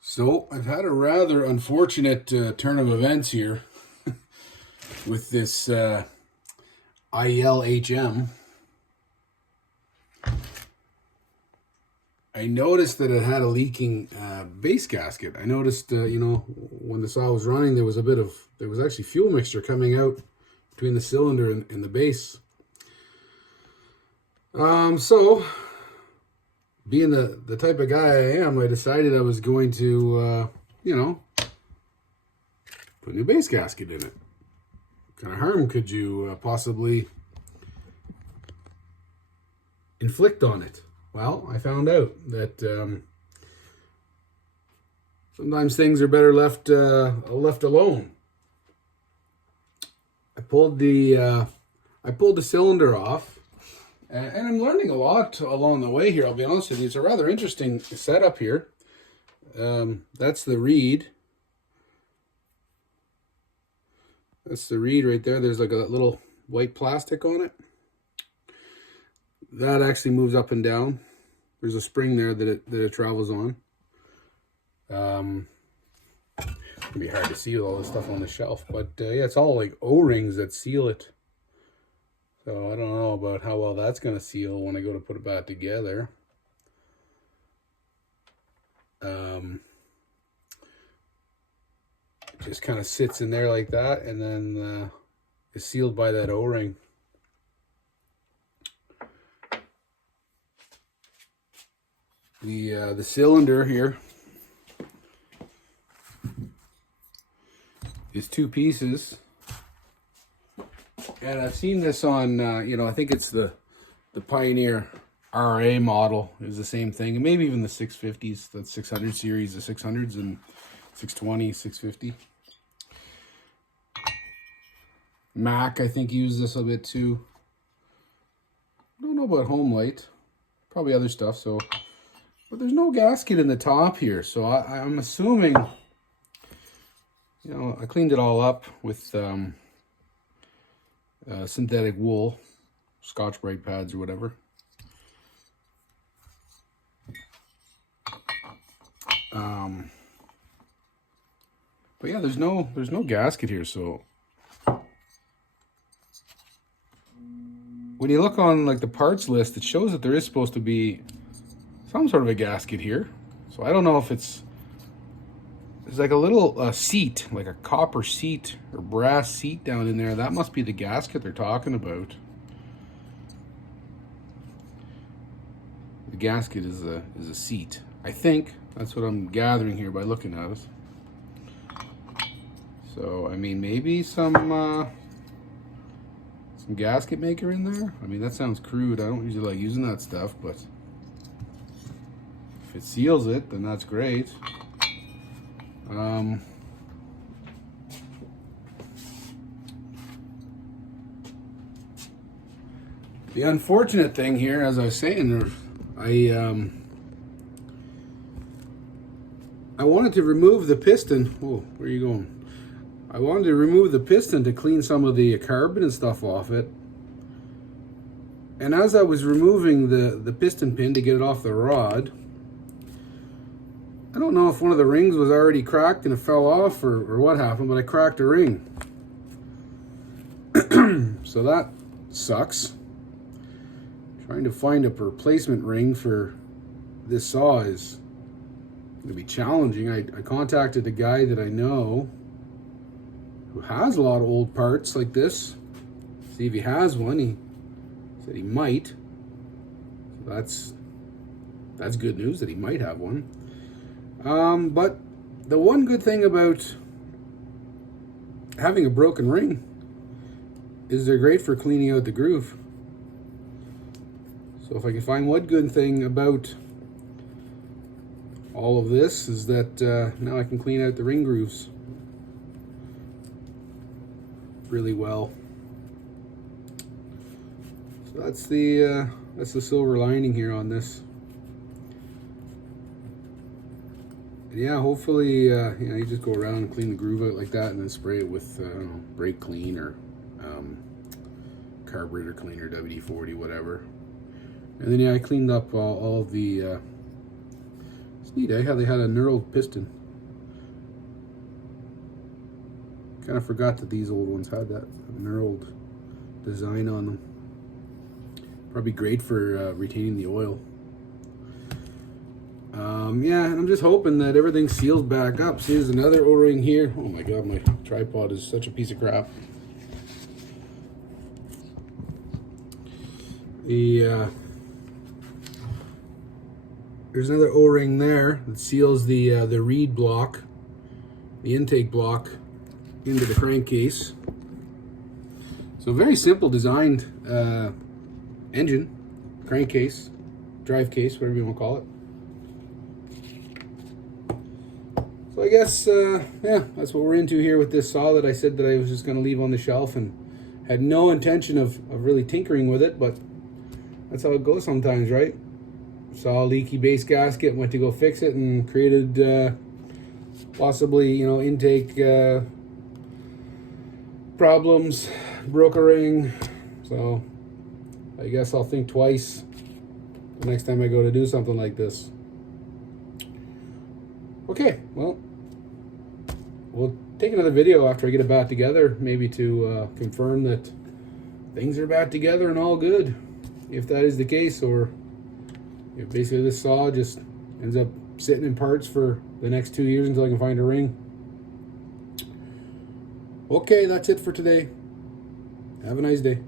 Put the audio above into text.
So I've had a rather unfortunate turn of events here with this IEL HM. I noticed that it had a leaking base gasket. I noticed, when the saw was running, there was actually fuel mixture coming out between the cylinder and the base. So being the type of guy I am, I decided I was going to, put a new base gasket in it. What kind of harm could you possibly inflict on it? Well, I found out that sometimes things are better left alone. I pulled the cylinder off, and I'm learning a lot along the way here. I'll be honest with you. It's a rather interesting setup here. That's the reed. That's the reed right there. There's like a little white plastic on it. That actually moves up and down. There's a spring there that it travels on. It'd be hard to see with all this stuff on the shelf, but yeah, it's all like O-rings that seal it. So I don't know about how well that's going to seal when I go to put it back together. It just kind of sits in there like that, and then is sealed by that O-ring. The cylinder here is two pieces, and I've seen this on I think it's the Pioneer RA model is the same thing, and maybe even the 650s, the 600 series, the 600s and 620, 650. Mac, I think, used this a bit too. I don't know about Home Light, probably other stuff. So, but there's no gasket in the top here, so I'm assuming, I cleaned it all up with synthetic wool, Scotch Brite pads or whatever. But yeah, there's no gasket here, so when you look on like the parts list, it shows that there is supposed to be some sort of a gasket here. So I don't know if there's like a little seat, like a copper seat or brass seat down in there. That must be the gasket they're talking about. The gasket is a seat. I think that's what I'm gathering here by looking at it. So I mean, maybe some gasket maker in there. I mean, that sounds crude. I don't usually like using that stuff, but if it seals it, then that's great. The unfortunate thing here, as I was saying, I wanted to remove the piston. Oh, where are you going? I wanted to remove the piston to clean some of the carbon and stuff off it. And as I was removing the piston pin to get it off the rod, I don't know if one of the rings was already cracked and it fell off or what happened, but I cracked a ring. So that sucks. Trying to find a replacement ring for this saw is going to be challenging. I contacted a guy that I know who has a lot of old parts like this. See if he has one. He said he might. So that's good news that he might have one. But the one good thing about having a broken ring is they're great for cleaning out the groove. So if I can find one good thing about all of this is that now I can clean out the ring grooves really well. So that's the silver lining here on this. And yeah, hopefully you just go around and clean the groove out like that, and then spray it with brake clean or carburetor cleaner, WD-40, whatever. And then yeah, I cleaned up all of the It's neat, eh? How they had a knurled piston. Kind of forgot that these old ones had that knurled design on them. Probably great for retaining the oil. Yeah, I'm just hoping that everything seals back up. See, there's another O-ring here. Oh my god, my tripod is such a piece of crap. There's another O-ring there that seals the reed block, the intake block, into the crankcase. So very simple designed engine, crankcase, drive case, whatever you want to call it. So I guess, yeah, that's what we're into here with this saw that I said that I was just going to leave on the shelf, and had no intention of really tinkering with it, but that's how it goes sometimes, right? Saw a leaky base gasket, went to go fix it, and created possibly, you know, intake problems, broke a ring. So I guess I'll think twice the next time I go to do something like this. Okay, well, we'll take another video after I get it back together, maybe to confirm that things are back together and all good, if that is the case, or if basically this saw just ends up sitting in parts for the next 2 years until I can find a ring. Okay, that's it for today. Have a nice day.